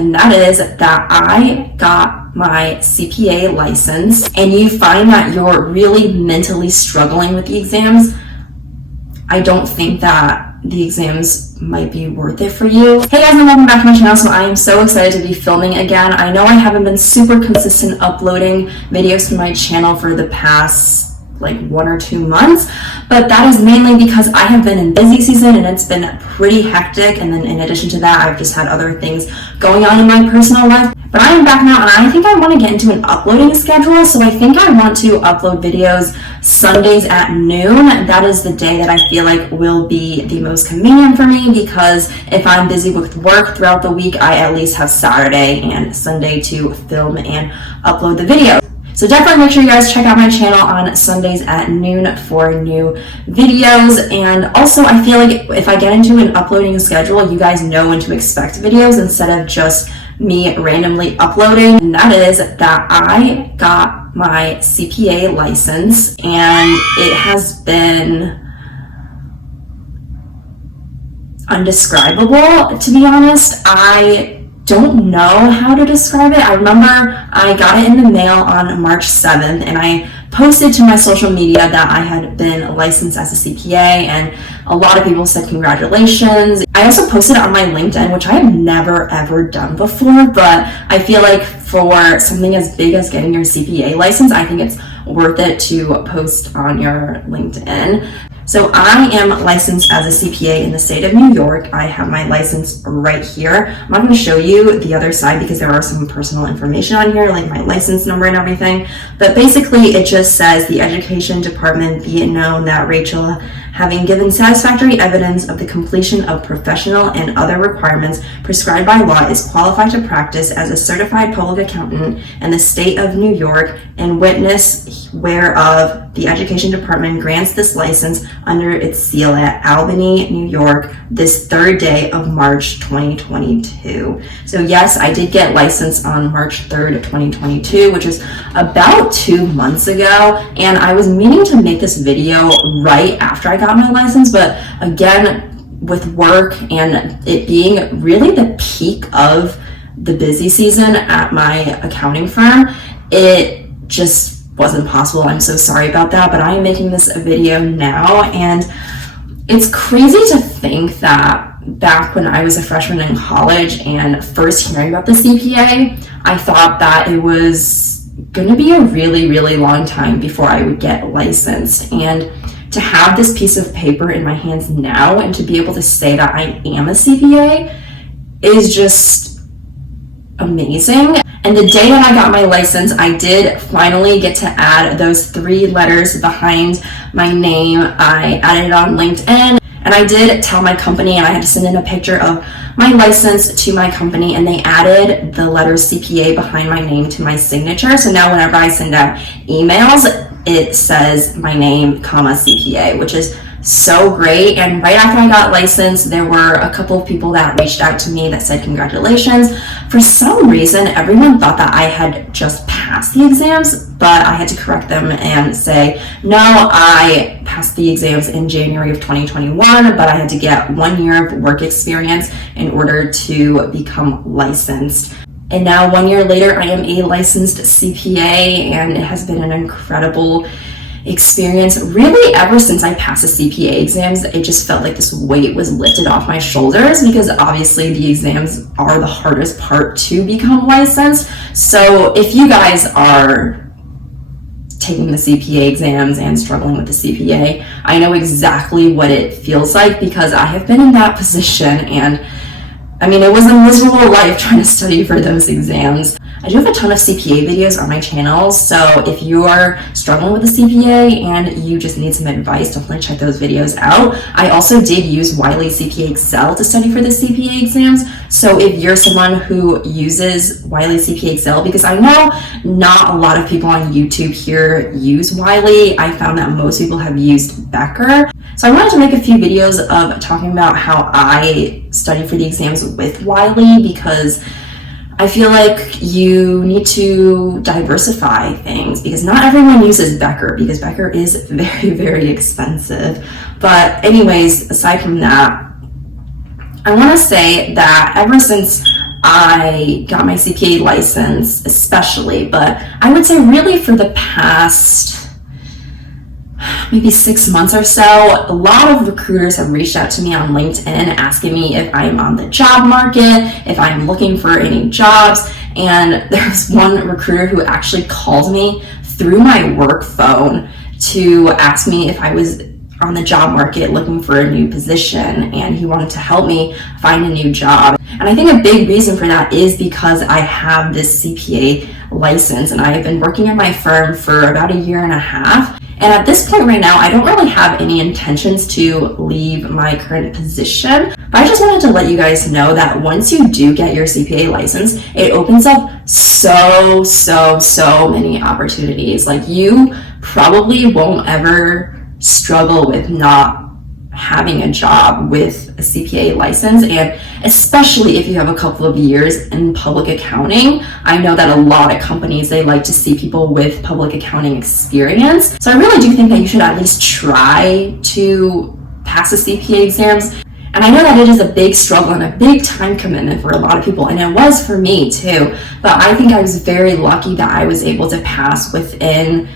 and that is that I got my CPA license, and you find that you're really mentally struggling with the exams, I don't think that the exams might be worth it for you. Hey guys, and welcome back to my channel. So I am so excited to be filming again. I know I haven't been super consistent uploading videos to my channel for the past like 1 or 2 months, but that is mainly because I have been in busy season and it's been pretty hectic, and then in addition to that, I've just had other things going on in my personal life. But I am back now, and I think I want to get into an uploading schedule. So I think I want to upload videos Sundays at noon. That is the day that I feel like will be the most convenient for me, because if I'm busy with work throughout the week, I at least have Saturday and Sunday to film and upload the video. So definitely make sure you guys check out my channel on Sundays at noon for new videos. And also, I feel like if I get into an uploading schedule, you guys know when to expect videos instead of just me randomly uploading. And that is that I got my CPA license, and it has been undescribable, to be honest. I don't know how to describe it. I remember I got it in the mail on March 7th, and I posted to my social media that I had been licensed as a CPA, and a lot of people said congratulations. I also posted it on my LinkedIn, which I have never ever done before, but I feel like for something as big as getting your CPA license, I think it's worth it to post on your LinkedIn. So I am licensed as a CPA in the state of New York. I have my license right here. I'm not going to show you the other side because there are some personal information on here, like my license number and everything. But basically, it just says, the Education Department be it known that Rachel, having given satisfactory evidence of the completion of professional and other requirements prescribed by law, is qualified to practice as a certified public accountant in the state of New York, and witness whereof the Education Department grants this license under its seal at Albany, New York, this 3rd day of March 2022. So yes, I did get licensed on March 3rd of 2022, which is about 2 months ago, and I was meaning to make this video right after I got my license, but again, with work and it being really the peak of the busy season at my accounting firm, it just wasn't possible. I'm so sorry about that, but I am making this video now, and it's crazy to think that back when I was a freshman in college and first hearing about the CPA, I thought that it was gonna be a really, really long time before I would get licensed. And to have this piece of paper in my hands now and to be able to say that I am a CPA is just amazing. And the day that I got my license, I did finally get to add those 3 letters behind my name. I added it on LinkedIn, and I did tell my company, and I had to send in a picture of my license to my company, and they added the letters CPA behind my name to my signature. So now whenever I send out emails, it says my name, comma, CPA, which is so great. And right after I got licensed, there were a couple of people that reached out to me that said congratulations. For some reason, everyone thought that I had just passed the exams, but I had to correct them and say, no, I passed the exams in January of 2021, but I had to get 1 year of work experience in order to become licensed. And now 1 year later, I am a licensed CPA, and it has been an incredible experience. Really, ever since I passed the CPA exams, it just felt like this weight was lifted off my shoulders, because obviously the exams are the hardest part to become licensed. So if you guys are taking the CPA exams and struggling with the CPA, I know exactly what it feels like, because I have been in that position, and I mean, it was a miserable life trying to study for those exams. I do have a ton of CPA videos on my channel, so if you are struggling with the CPA and you just need some advice, definitely check those videos out. I also did use Wiley CPA Excel to study for the CPA exams, so if you're someone who uses Wiley CPA Excel, because I know not a lot of people on YouTube here use Wiley, I found that most people have used Becker. So I wanted to make a few videos of talking about how I study for the exams with Wiley, because I feel like you need to diversify things, because not everyone uses Becker, because Becker is very, very expensive. But anyways, aside from that, I want to say that ever since I got my CPA license especially, but I would say really for the past maybe 6 months or so, a lot of recruiters have reached out to me on LinkedIn asking me if I'm on the job market, if I'm looking for any jobs. And there was one recruiter who actually called me through my work phone to ask me if I was on the job market looking for a new position, and he wanted to help me find a new job. And I think a big reason for that is because I have this CPA license, and I have been working at my firm for about 1.5 years. And at this point right now, I don't really have any intentions to leave my current position, but I just wanted to let you guys know that once you do get your CPA license, it opens up so many opportunities. Like, you probably won't ever struggle with not having a job with a CPA license, and especially if you have a couple of years in public accounting. I know that a lot of companies, they like to see people with public accounting experience. So I really do think that you should at least try to pass the CPA exams. And I know that it is a big struggle and a big time commitment for a lot of people, and it was for me too. But I think I was very lucky that I was able to pass within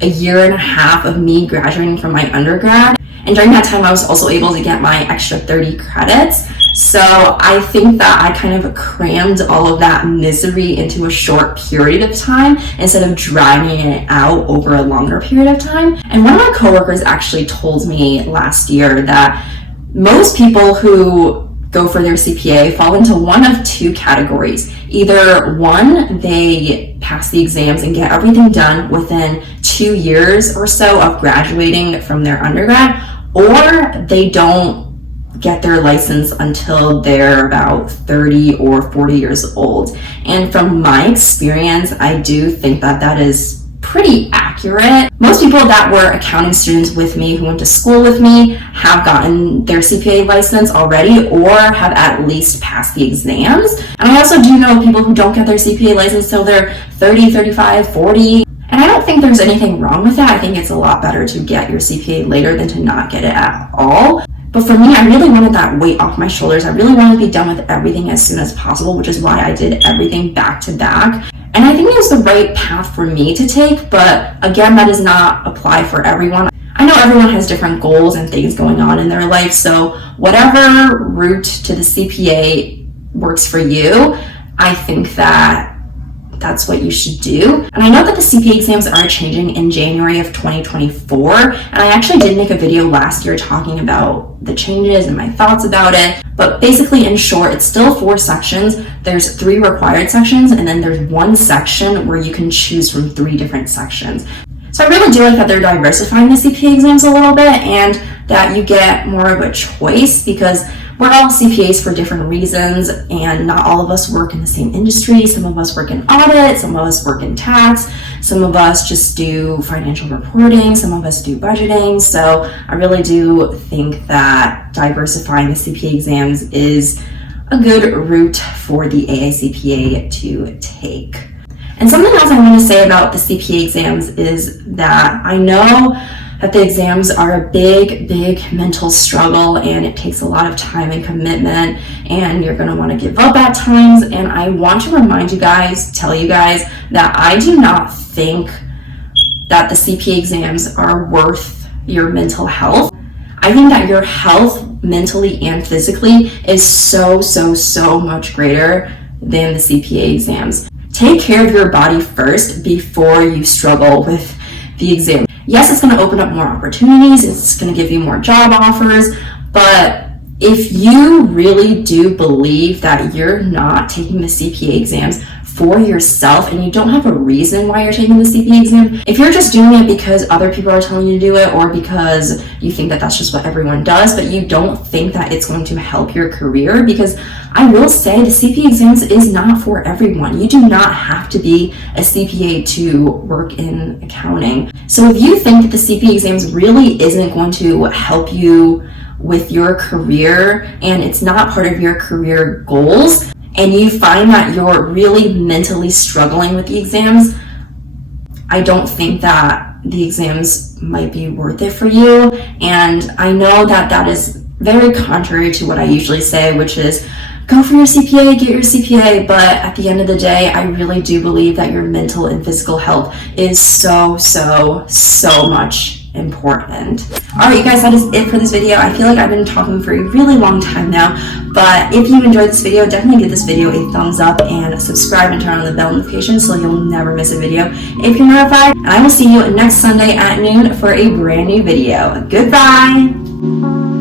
1.5 years of me graduating from my undergrad. And during that time, I was also able to get my extra 30 credits. So I think that I kind of crammed all of that misery into a short period of time instead of dragging it out over a longer period of time. And one of my coworkers actually told me last year that most people who go for their CPA fall into one of 2 categories. Either one, they pass the exams and get everything done within 2 years or so of graduating from their undergrad, or they don't get their license until they're about 30 or 40 years old. And from my experience, I do think that that is pretty accurate. Most people that were accounting students with me, who went to school with me, have gotten their CPA license already or have at least passed the exams. And I also do know people who don't get their CPA license till they're 30, 35, 40. And I don't think there's anything wrong with that. I think it's a lot better to get your CPA later than to not get it at all. But for me, I really wanted that weight off my shoulders. I really wanted to be done with everything as soon as possible, which is why I did everything back to back. And I think it was the right path for me to take, but again, that does not apply for everyone. I know everyone has different goals and things going on in their life, so whatever route to the CPA works for you, I think that that's what you should do. And I know that the CPA exams are changing in January of 2024, and I actually did make a video last year talking about the changes and my thoughts about it. But basically, in short, it's still 4 sections. There's 3 required sections, and then there's 1 section where you can choose from 3 different sections. So I really do like that they're diversifying the CPA exams a little bit, and that you get more of a choice, because we're all CPAs for different reasons, and not all of us work in the same industry. Some of us work in audit, some of us work in tax, some of us just do financial reporting, some of us do budgeting. So I really do think that diversifying the CPA exams is a good route for the AICPA to take. And something else I want to say about the CPA exams is that I know that the exams are a big mental struggle, and it takes a lot of time and commitment, and you're going to want to give up at times. And I want to remind you guys, tell you guys that I do not think that the CPA exams are worth your mental health. I think that your health mentally and physically is so much greater than the CPA exams. Take care of your body first before you struggle with the exam. Yes, it's going to open up more opportunities, it's going to give you more job offers, but if you really do believe that you're not taking the CPA exams for yourself and you don't have a reason why you're taking the CPA exam, if you're just doing it because other people are telling you to do it, or because you think that that's just what everyone does, but you don't think that it's going to help your career, because I will say the CPA exams is not for everyone. You do not have to be a CPA to work in accounting. So if you think that the CPA exams really isn't going to help you with your career, and it's not part of your career goals, and you find that you're really mentally struggling with the exams, I don't think that the exams might be worth it for you. And I know that that is very contrary to what I usually say, which is go for your CPA, get your CPA, but at the end of the day, I really do believe that your mental and physical health is so much important. Alright, you guys, that is it for this video. I feel like I've been talking for a really long time now, but if you enjoyed this video, definitely give this video a thumbs up and subscribe and turn on the bell notification so you'll never miss a video if you're notified. And I will see you next Sunday at noon for a brand new video. Goodbye!